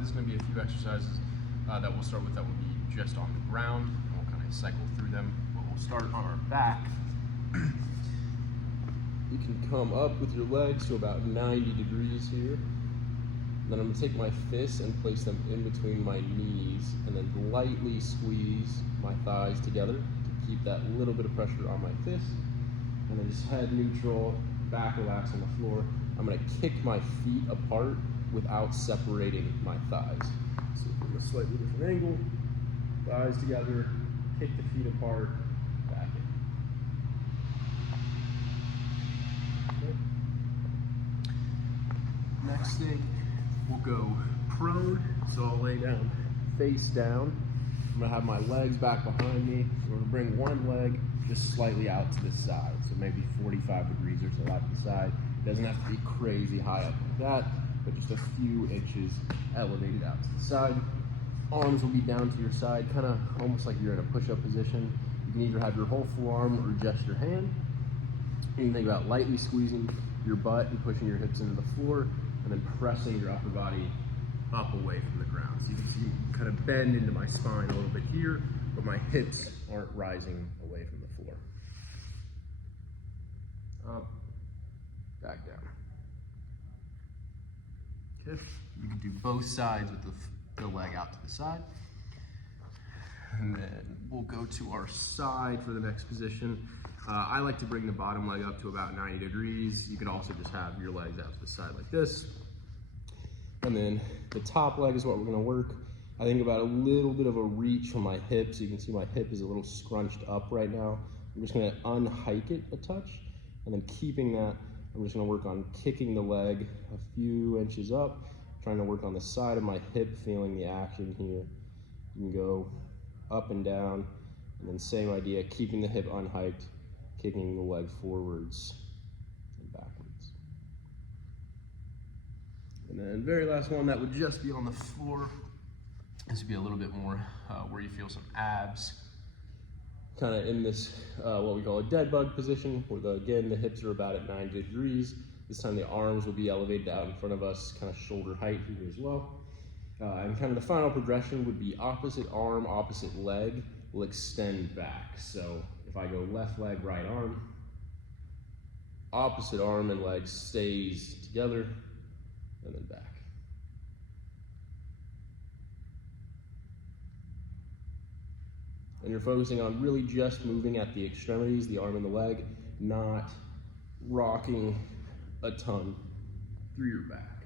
There's going to be a few exercises that we'll start with that will be just on the ground, and we'll kind of cycle through them. But we'll start on our back. You can come up with your legs to about 90 degrees here. Then I'm going to take my fists and place them in between my knees and then lightly squeeze my thighs together to keep that little bit of pressure on my fists. And then just head neutral, back relaxed on the floor. I'm going to kick my feet apart without separating my thighs. So from a slightly different angle, thighs together, kick the feet apart, back in. Okay. Next thing, we'll go prone. So I'll lay down face down. I'm gonna have my legs back behind me. We're gonna bring one leg just slightly out to the side. So maybe 45 degrees or so out to the side. It doesn't have to be crazy high up like that, but just a few inches elevated out to the side. Arms will be down to your side, kind of almost like you're in a push-up position. You can either have your whole forearm or just your hand. You can think about lightly squeezing your butt and pushing your hips into the floor, and then pressing your upper body up away from the ground. So you can see kind of bend into my spine a little bit here, but my hips aren't rising away from the floor. Up, back down. Okay, you can do both sides with the leg out to the side. And then we'll go to our side for the next position. I like to bring the bottom leg up to about 90 degrees. You could also just have your legs out to the side like this. And then the top leg is what we're gonna work. I think about a little bit of a reach from my hip. So you can see my hip is a little scrunched up right now. I'm just gonna unhike it a touch. And then keeping that, I'm just gonna work on kicking the leg a few inches up, trying to work on the side of my hip, feeling the action here. You can go up and down, and then same idea, keeping the hip unhiked, kicking the leg forwards and backwards. And then very last one, that would just be on the floor. This would be a little bit more where you feel some abs. Kind of in this, what we call a dead bug position, where again, the hips are about at 90 degrees. This time the arms will be elevated out in front of us, kind of shoulder height here as well. And kind of the final progression would be opposite arm, opposite leg will extend back. So if I go left leg, right arm, opposite arm and leg stays together, and then back. And you're focusing on really just moving at the extremities, the arm and the leg, not rocking a ton through your back.